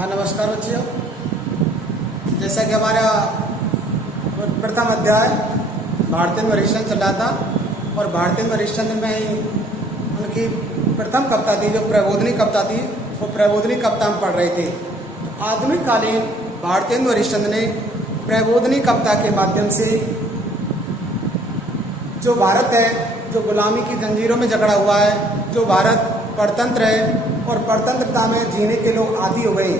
हाँ, नमस्कार बच्चों। जैसा कि हमारा प्रथम अध्याय भारतीय वरिष्ठ चल रहा था और भारतीय वरिष्ठ में ही उनकी प्रथम कविता थी जो प्रबोधनी कविता थी, वो प्रबोधनी कविता हम पढ़ रहे थे। आधुनिक कालीन भारतीय वरिष्ठ ने प्रबोधनी कविता के माध्यम से जो भारत है, जो गुलामी की जंजीरों में जकड़ा हुआ है, जो भारत परतंत्र है और परतंत्रता में जीने के लोग आदी हो गए,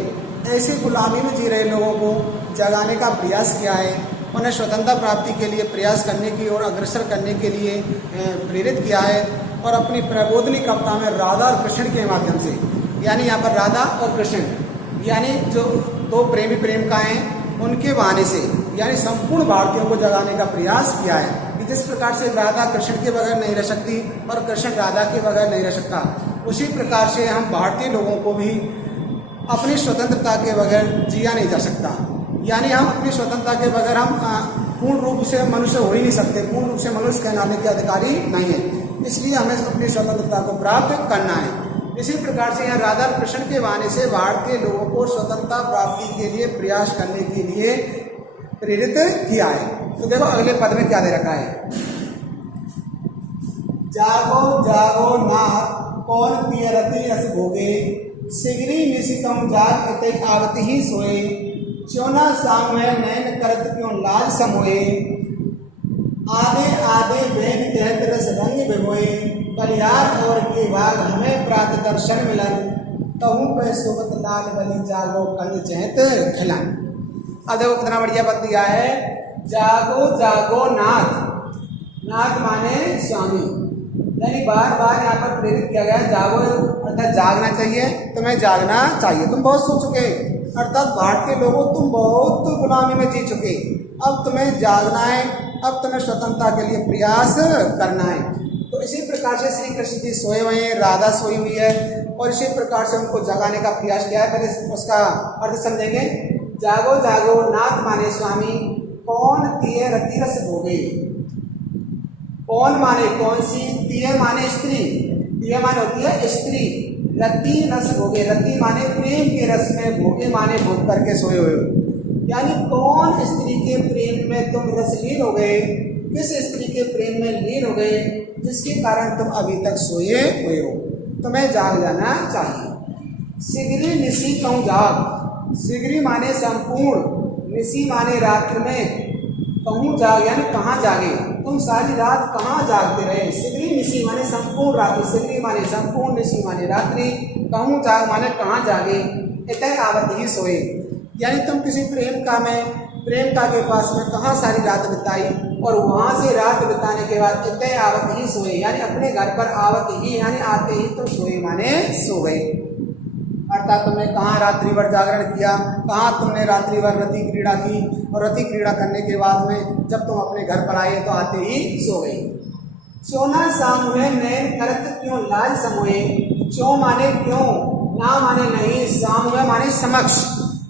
ऐसी गुलामी में जी रहे लोगों को जगाने का प्रयास किया है। उन्हें स्वतंत्रता प्राप्ति के लिए प्रयास करने की और अग्रसर करने के लिए प्रेरित किया है। और अपनी प्रबोधनी कविता में राधा और कृष्ण के माध्यम से, यानी यहाँ पर राधा और कृष्ण यानी जो दो प्रेमी प्रेमिकाएं उनके बहाने से, यानी संपूर्ण भारतीयों को जगाने का प्रयास किया है कि जिस प्रकार से राधा कृष्ण के बगैर नहीं रह सकती और कृष्ण राधा के बगैर नहीं रह सकता, उसी प्रकार से हम भारतीय लोगों को भी अपनी स्वतंत्रता के बगैर जिया नहीं जा सकता। यानी हम अपनी स्वतंत्रता के बगैर हम पूर्ण रूप से मनुष्य हो ही नहीं सकते, पूर्ण रूप से मनुष्य कहलाने के अधिकारी नहीं है। इसलिए हमें अपनी स्वतंत्रता को प्राप्त करना है। इसी प्रकार से यहाँ राधा कृष्ण के बहाने से भारतीय लोगों को स्वतंत्रता प्राप्ति के लिए प्रयास करने के लिए प्रेरित किया है। तो देखो अगले पद में क्या दे रखा है, जागो जागो नाथ कौन पियरति रस भोगे, सिगरी निशितम जाग इते आवति ही सोए, चोना साम है नैन करत क्यों लाज समोए, आधे आधे भेद कहत रस रंग भिगोए, बलिहार और के भाग हमें प्रात दर्शन मिलन, कहूँ पे सुबत लाल बलि जागो कंद चहत खिलन। अब देखो कितना बढ़िया पद दिया है, जागो जागो नाथ, नाथ माने स्वामी, यानी बार बार यहाँ पर प्रेरित किया गया है। जागो अर्थात जागना चाहिए, तुम्हें जागना चाहिए, तुम बहुत सो चुके, अर्थात भारतीय लोगों तुम बहुत गुलामी में जी चुके, अब तुम्हें जागना है, अब तुम्हें स्वतंत्रता के लिए प्रयास करना है। तो इसी प्रकार से श्री कृष्ण जी सोए हुए हैं, राधा सोई हुई है और इसी प्रकार से उनको जगाने का प्रयास किया है। पहले उसका अर्थ समझेंगे। जागो जागो नाथ माने स्वामी, कौन तिये रति रस भोगे, कौन माने कौन सी, तिये माने स्त्री, तिये माने होती है स्त्री, रति रस भोगे, रति माने प्रेम के रस में, भोगे माने भोग करके सोए हुए हो, यानी कौन स्त्री के प्रेम में तुम रसलीन हो गए, किस स्त्री के प्रेम में लीन हो गए जिसके कारण तुम अभी तक सोए हुए हो, तुम्हें जाग जाना चाहिए। सिगरी निशी कहूँ जाग, सिगरी माने संपूर्ण, निशी माने रात्र में, कहूँ जाग यानी कहाँ जागे, तुम सारी रात कहाँ जागते रहे। सिगरी निशी माने संपूर्ण रात्रि, सिगरी माने संपूर्ण, निशी माने रात्रि, कहूँ जाग माने कहाँ जागे, इतने आवत ही सोए, यानी तुम किसी प्रेमिका में, प्रेमिका के पास में कहाँ सारी रात बिताई और वहाँ से रात बिताने के बाद इतने आवत ही सोए, यानी अपने घर पर आवत ही यानी आते ही तुम सोए माने सो गए, अर्थात तुमने कहाँ रात्रि भर जागरण किया, कहाँ तुमने रात्रि भर रति क्रीड़ा की और रति क्रीड़ा करने के बाद में जब तुम अपने घर पर आए तो आते ही सो गए। चोना सामुए नैन करत क्यों लाज समोए, चो माने क्यों, ना माने नहीं, सामुए माने समक्ष,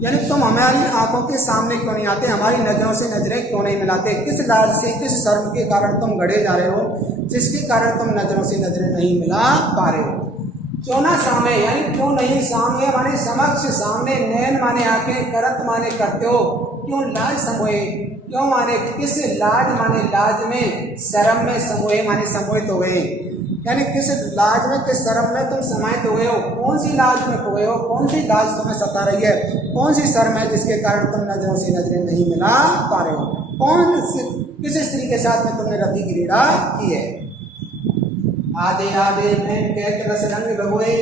यानी तुम हमारी आंखों के सामने क्यों नहीं आते, हमारी नजरों से नजरें क्यों नहीं मिलाते, किस लाज से, किस शर्म के कारण तुम गड़े जा रहे हो जिसके कारण तुम नजरों से नजरें नहीं मिला पा रहे हो। चौना सामने यानी क्यों नहीं, सामने माने समक्ष, सामने, नैन माने आंखें, करत माने करते हो, क्यों लाज समोए, क्यों माने किस, लाज माने लाज में, शर्म में, समोए माने सम्मोहित हो गए, यानी किस लाज में, किस शर्म में तुम समाहित हो गए हो, कौन सी लाज में खो गए हो, कौन सी लाज तुम्हें सता रही है, कौन सी शर्म है जिसके कारण तुम नजरों से नजरें नहीं मिला पा रहे हो, कौन किस स्त्री के साथ में तुमने रति क्रीड़ा की है। आधे आधे में कहत रस रंग भगोए,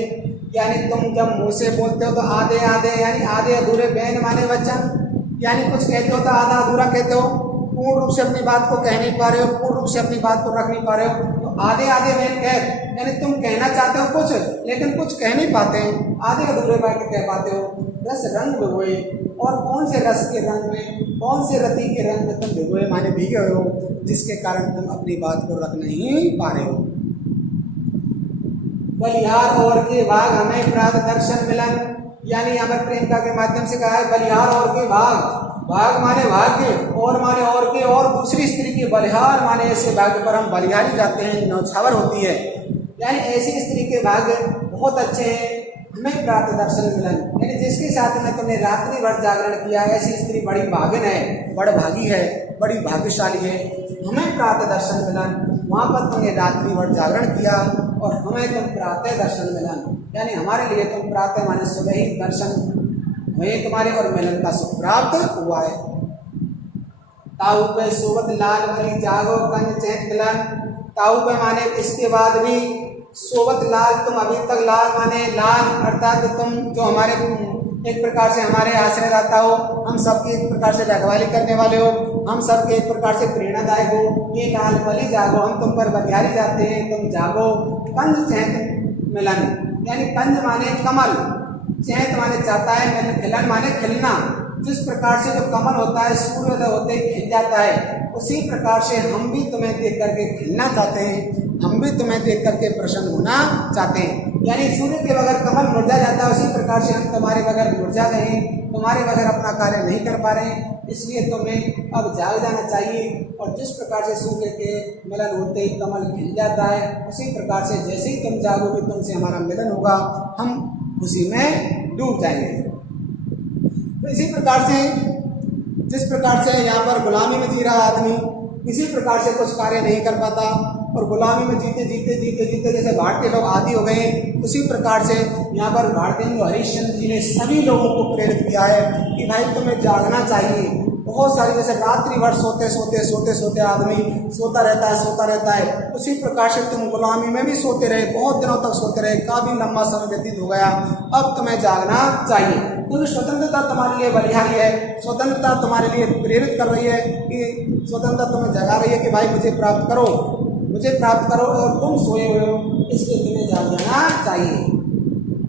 यानी तुम जब मुंह से बोलते हो तो आधे आधे यानी आधे अधूरे, बैन माने वचन, यानी कुछ कहते हो तो आधा अधूरा कहते हो, पूर्ण रूप से अपनी बात को कह नहीं पा रहे हो, पूर्ण रूप से अपनी बात को रख नहीं पा रहे हो, तो आधे आधे में कह, यानी तुम कहना चाहते हो कुछ लेकिन कुछ कह नहीं पाते, आधे अधूरे बात कह पाते हो। रस रंग भिगोए, और कौन से रस के रंग में, कौन से रति के रंग में तुम भिगोए माने भीगे हो जिसके कारण तुम अपनी बात को रख नहीं पा रहे हो। बलिहार और के भाग हमें प्रात दर्शन मिलन, यानी यहाँ पर प्रेमिका के माध्यम से कहा है बलिहार और के भाग, भाग माने भाग्य और माने और के, और दूसरी स्त्री के बलिहार माने ऐसे भाग्य पर हम बलिहारी जाते हैं, नौछावर होती है, यानी ऐसी स्त्री के भाग्य बहुत अच्छे हैं, हमें प्रातः दर्शन मिलन, यानी जिसके साथ में तुमने रात्रि भर जागरण किया, ऐसी स्त्री बड़ी भागिन है, बड़ भागी है, बड़ी भाग्यशाली है। हमें प्रातः दर्शन मिलन, वहाँ पर तुमने रात्रि भर जागरण किया और हमें तुम प्रातः दर्शन मिलन, यानी हमारे लिए तुम प्रातः माने सुबह ही दर्शन हुए तुम्हारे और मिलन का सुख प्राप्त हुआ है। ताऊ पे सोवत लाल बली जागो कंज चैत मिलन, ताऊ पे माने इसके बाद भी सोवत लाल, तुम अभी तक लाल माने लाल, अर्थात तुम जो हमारे एक प्रकार से हमारे आश्रय रहता हो, हम सबकी एक प्रकार से रखवाली करने वाले हो, हम सबके एक प्रकार से प्रेरणादायक हो, ये लाल बली जागो, हम तुम पर बधियारी जाते हैं, तुम जागो। कंज चैत मिलन, यानी कंज माने कमल, चैत माने चाहता है, मिलन खिलन माने खिलना। जिस प्रकार से जो कमल होता है सूर्योदय होते ही खिल जाता है, उसी प्रकार से हम भी तुम्हें देख करके खिलना चाहते हैं, हम भी तुम्हें देख करके प्रसन्न होना चाहते हैं। यानी सूर्य के बगैर कमल मुरझा जाता है, उसी प्रकार से हम तुम्हारे बगैर मुरझा गए हैं, तुम्हारे बगैर अपना कार्य नहीं कर पा रहे हैं, इसलिए तुम्हें अब जाग जाना चाहिए। और जिस प्रकार से सूर्य के मिलन होते ही कमल खिल जाता है, उसी प्रकार से जैसे ही तुम जागोगे तुमसे हमारा मिलन होगा, हम खुशी में डूब जाएंगे। तो इसी प्रकार से जिस प्रकार से यहाँ पर गुलामी में जी रहा आदमी किसी प्रकार से कुछ कार्य नहीं कर पाता और गुलामी में जीते जीते जीते जीते जैसे भारतीय लोग आदि हो गए, उसी प्रकार से यहाँ पर भारतेंदु हरिश्चंद्र जी ने सभी लोगों को प्रेरित किया है कि भाई तुम्हें जागना चाहिए। बहुत सारी जैसे रात्रि भर सोते सोते सोते सोते आदमी सोता रहता है, उसी प्रकार से तुम गुलामी में भी सोते रहे, बहुत दिनों तक सोते रहे, काफी लंबा समय व्यतीत हो गया, अब तुम्हें जागना चाहिए। क्योंकि स्वतंत्रता तुम्हारे लिए बलिहारी है, स्वतंत्रता तुम्हारे लिए प्रेरित कर रही है कि स्वतंत्रता तुम्हें जगा रही है कि भाई मुझे प्राप्त करो, मुझे प्राप्त करो, और तुम सोए हुए हो, इसलिए तुम्हें जाग जाना चाहिए।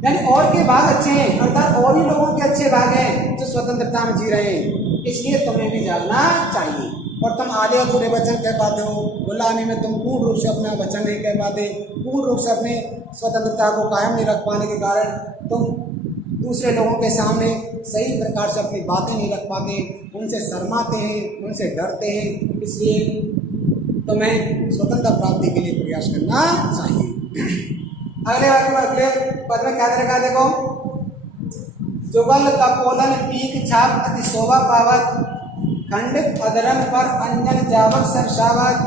यानी और के भाग अच्छे हैं, अर्थात और ही लोगों के अच्छे भाग हैं जो स्वतंत्रता में जी रहे हैं, इसलिए तुम्हें भी जागना चाहिए। और तुम आधे अधूरे वचन कह पाते हो, गुलामी में तुम पूर्ण रूप से अपना वचन नहीं कह पाते, पूर्ण रूप से अपनी स्वतंत्रता को कायम नहीं रख पाने के कारण तुम दूसरे लोगों के सामने सही प्रकार से अपनी बातें नहीं रख पाते, उनसे शर्माते हैं, उनसे डरते हैं, इसलिए तुम्हें स्वतंत्रता प्राप्ति के लिए प्रयास करना चाहिए। अगले पद में क्या रखा, देखो, जुगल कपोलन पीक छाप अति शोभा पावत, खंडित अदरन पर अंजन जावक सरसावत,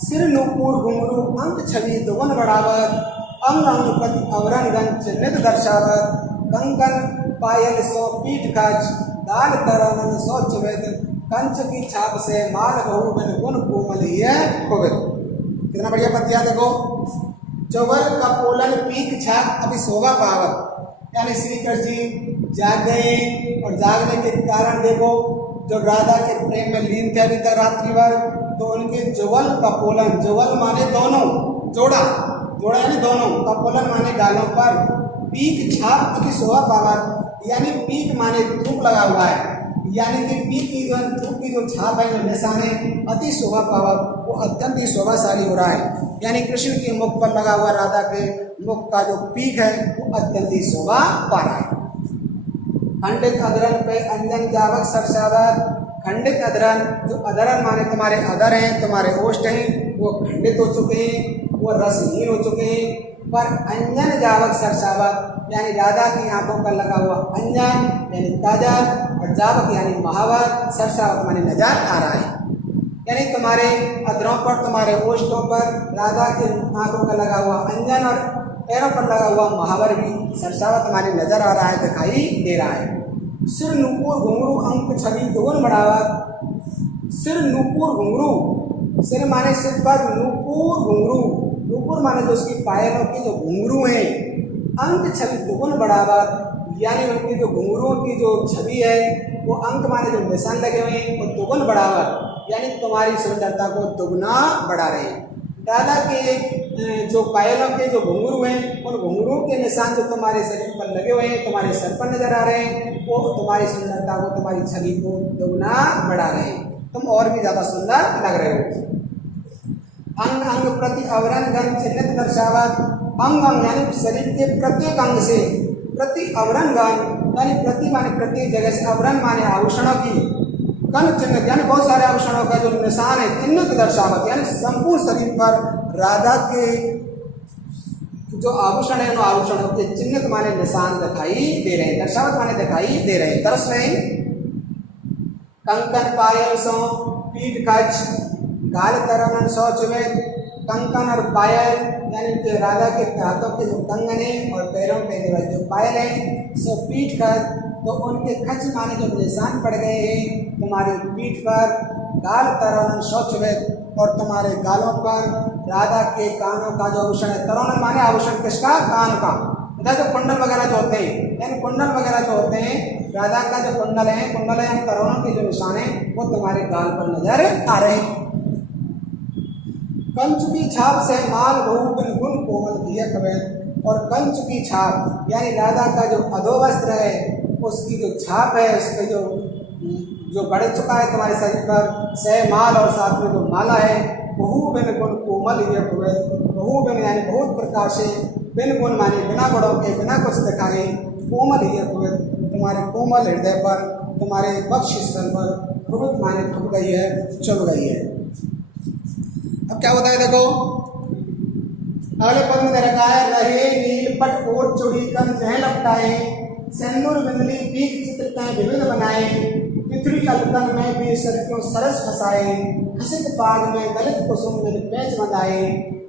सिर नूपुर घुंघरू अंक छवि दुगुन बढ़ावत, अंग अंग पति अवरन गंज चिन्हित दर्शावत, कंकन पायल सो पीठ खच, दाल तरण सो चुवेद, कंच की छाप से माल बहु मन गुण कोमल ये खोवित। कितना बढ़िया पद्या, देखो, चौगल कपोलन पीक छाप अभी शोभा पावत, यानी श्री कृष्ण जी जाग गए और जागने के कारण देखो जो राधा के प्रेम में लीन थे अभी तक रात्रि भर, तो उनके जुगल कपोलन, जुगल माने दोनों, जोड़ा जोड़ा यानी दोनों, कपोलन माने गालों पर, पीक छाप की शोभा पावत, यानी पीक माने थूक लगा हुआ है, यानी कि पीक की जो थूक की जो छाप है, जो निशान है, अति शोभा पावत, वो अत्यंत ही शोभाशाली हो रहा है। यानी कृष्ण के मुख पर लगा हुआ राधा के मुख का जो पीक है वो अत्यंत ही शोभा पा रहा है। खंडित अधरन पे अंजन जावक सरसावत, खंडित अधरन, जो अधरन माने तुम्हारे अधर हैं, तुम्हारे ओष्ठ हैं, वो खंडित हो चुके हैं, वो रसहीन हो चुके हैं, पर अंजन जावक सरसावत, यानी राधा की आंखों पर लगा हुआ अंजन यानी काजल, और जावक यानी महावर, सरसावत माने नजर आ रहा है, यानी तुम्हारे अधरों पर, तुम्हारे ओष्ठों पर राधा के आंखों पर लगा हुआ अंजन और पैरों पर लगा हुआ महावर भी सरसावत माने नजर आ रहा है, दिखाई दे रहा है। सिर नूपुर घुंघरू अंक छवि दुगुन बढ़ावत, सिर नूपुर घुंघरू, सिर माने सिर पर, नूपुर घुंघरू, नूपुर माने जो उसकी पायलों के जो घुंघरू हैं, अंक छवि दुगुन बढ़ावत, यानी उनकी जो घुंघरुओं की जो छवि है वो अंक माने जो निशान लगे हुए हैं वो दुगुन बढ़ावत, यानी तुम्हारी सुंदरता को दुगना बढ़ा रहे हैं। राधा के जो पायलों के जो घुंघरू हैं, उन घुंघरू के निशान जो तुम्हारे शरीर पर लगे हुए हैं, तुम्हारे सर पर नजर आ रहे हैं, वो तुम्हारी सुंदरता को, तुम्हारी छवि को दुगना बढ़ा रहे हैं, तुम और भी ज्यादा सुंदर लग रहे हो। अंग अंग प्रति अवरण गण चिन्हित दर्शावत, अंग अंग यानी शरीर के प्रत्येक अंग से, प्रति अवरण गण यानी प्रति माने प्रत्येक जगह से, अवरण माने आभूषणों की, कन चिन्हित यानी बहुत सारे आभूषणों का जो निशान है, चिन्हित दर्शावत यानी संपूर्ण शरीर पर राधा के जो आभूषण है उन आभूषणों के चिन्हित माने निशान दिखाई दे रहे हैं, दर्शावत माने दिखाई दे रहे हैं, तरस रहे हैं। कंकन पायल सो पीठ कच गाल तरन सौ चुवे। कंकन और पायल यानी कि राधा के हाथों के जो कंगन है और पैरों पे जो पायल है सो पीठ कच, तो उनके खच माने जो निशान पड़ गए हैं तुम्हारे पीठ पर। गाल तरन सौ चुवे, और तुम्हारे गालों पर राधा के कानों का जो आभूषण है, तरोन माने आभूषण किसका, कान का, मतलब जो कुंडल वगैरह जो होते हैं, यानी कुंडल वगैरह जो होते हैं राधा का जो कुंडल है तरोनों के जो निशान है वो तुम्हारे गाल पर नजर आ रहे हैं। कंच की छाप से माल बहु बिन गुण कोमल किया कवे, और कंच की छाप यानी राधा का जो अधोवस्त्र है उसकी जो छाप है, उसके जो बढ़ चुका है तुम्हारे शरीर पर, सह माल और साथ में जो माला है, बहु बिन गुण कोमल ये हुए। बहु बिन यानी बहुत प्रकार से, बिन गुण माने बिना गुणों के, बिना कुछ दिखाए, कोमल ये हुए तुम्हारे कोमल हृदय पर, तुम्हारे वक्ष स्थल पर बहुत माने छुप गई है, चुभ गई है। अब क्या होता है देखो, अगले पद में दे रखा है, रहे नील पट ओट चूड़ी कन जह लपटाए, सिंदूर बिंदली पीक चित्र तय विविध बनाए, पृथ्वी अलकन में भी सरक्यों सरस फसाए, हसित पाग में गलित कुसुम में पैच बंधाए,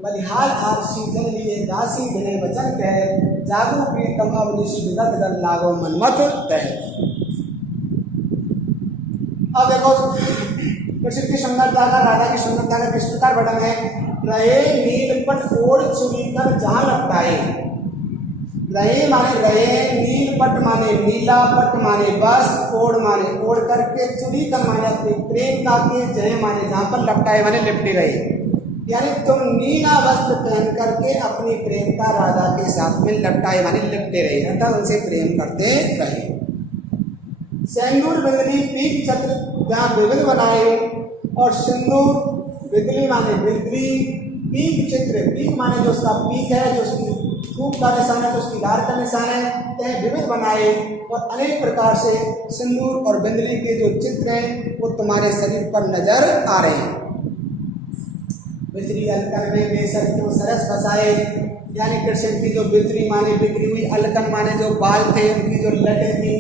बलिहाल आरसी जन लिए दासी बिने वचन कह, जागो प्रीतम अब निशि विगत गल लागो मनमत तह। अब देखो कृष्ण की सुंदरता का, राधा की सुंदरता का किस प्रकार वर्णन है। रहे नील पट ओढ़ चुरी कर जहां लपटाए, रहे माने रहे, नील पट माने नीला, पट माने बस, ओढ़ माने ओढ़ करके, चुरी कर माने अपने प्रेम का के, जय माने जहां पर लपटाए माने लिपटे रहे, यानी तुम नीला वस्त्र पहन करके अपनी प्रेम का राधा के साथ में लपटाए माने लिपटे रहे, अर्थात उनसे प्रेम करते रहे। सिंदूर बिंदली पीक छत्र जहाँ विविध बनाए, और सिंदूर बिंदली माने बिंदली, पीक चित्र, पीक माने जो उसका पीक है, जो उसकी धूप का निशान है, जो उसकी धार का निशान है, तय विविध बनाए, और अनेक प्रकार से सिंदूर और बिंदली के जो चित्र हैं वो तुम्हारे शरीर पर नजर आ रहे हैं। बिजली अलकन में बेसर क्यों सरस फसाए, यानी कृष्ण की जो बिजली माने बिखरी हुई, अलकन माने जो बाल थे उनकी जो लटें थी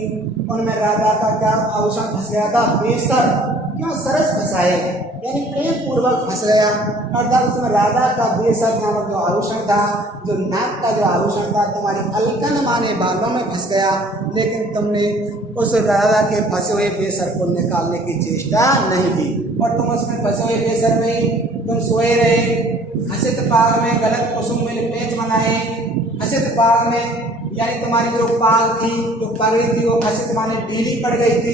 उनमें राधा का क्या आभूषण फंस गया था, बेसर क्यों सरस फसाए, यानी प्रेम पूर्वक फंस गया, अर्थात उसमें राधा का बेसर नामक जो आभूषण था, जो नाक का जो आभूषण था तुम्हारी अलकन माने बालों में फंस गया, लेकिन तुमने उस राधा के फंसे हुए बेसर को निकालने की चेष्टा नहीं की, और तुम उसमें फंसे हुए बेसर में तुम सोए रहे। हसित पाग में गलत कुसुम में पेच बनाए, हसित पाग में यानी तुम्हारी जो पाग थी, जो पगड़ी थी वो हसित माने ढीली पड़ गई थी,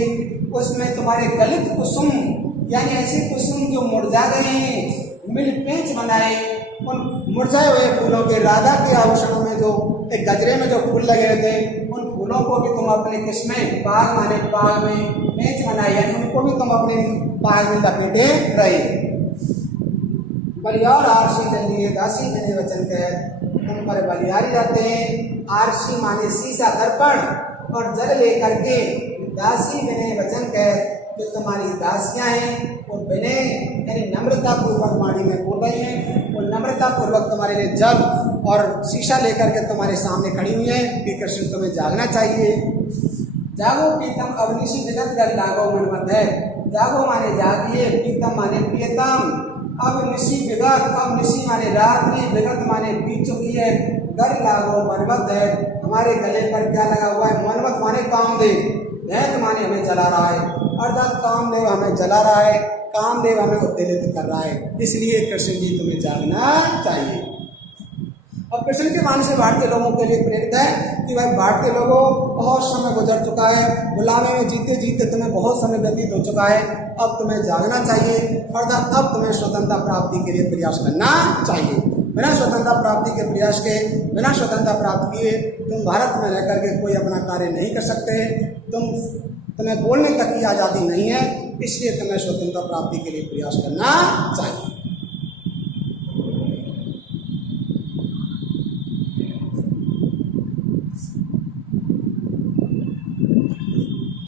उसमें तुम्हारे गलित कुसुम यानी ऐसे कुसुम जो मुरझा गए हैं, मिल पेच बनाए, उन मुरझाए हुए फूलों के, राधा के आभूषणों में जो एक गजरे में जो फूल लगे थे उन फूलों को भी तुम अपने किसमें, पाग माने पाग में पेच बनाए, यानी उनको भी तुम अपने पाग में लपेटे रहे। बलियार आरसी जल्दी दासी जने वचन कह, तुम पर बलियारी रहते हैं। आरसी माने शीशा दर्पण, और जल लेकर के दासी जने वचन कह, जो तुम्हारी दासियां हैं वो बिने यानी नम्रता पूर्वक वाणी में बोल रही हैं, वो नम्रता पूर्वक तुम्हारे लिए जल और शीशा लेकर के तुम्हारे सामने खड़ी हुई है कि कृष्ण तुम्हें जागना चाहिए। जागो प्रीतम अवनिशी जगत कर लागो मनमत है, जागो माने जागिए, प्रीतम माने प्रियतम, अब निशी विगत, अब निशी माने रात्रि, विगत माने बीत चुकी है, कर लागो मनमत है, हमारे गले पर क्या लगा हुआ है, मनमत माने कामदेव, दैत माने हमें जला रहा है, अर्थात कामदेव हमें जला रहा है, कामदेव हमें उत्तेजित कर रहा है, इसलिए कृष्ण जी तुम्हें जागना चाहिए। अब कृष्ण के मान से भारतीय लोगों के लिए प्रेरित है कि भाई भारतीय लोगों बहुत समय गुजर चुका है, गुलामी में जीते जीते तुम्हें बहुत समय व्यतीत हो चुका है, अब तुम्हें जागना चाहिए, अर्थात अब तुम्हें स्वतंत्रता प्राप्ति के लिए प्रयास करना चाहिए। बिना स्वतंत्रता प्राप्ति के प्रयास के, बिना स्वतंत्रता प्राप्त किए तुम भारत में रह करके कोई अपना कार्य नहीं कर सकते, तुम्हें बोलने तक की आज़ादी नहीं है, इसलिए तुम्हें स्वतंत्रता प्राप्ति के लिए प्रयास करना चाहिए।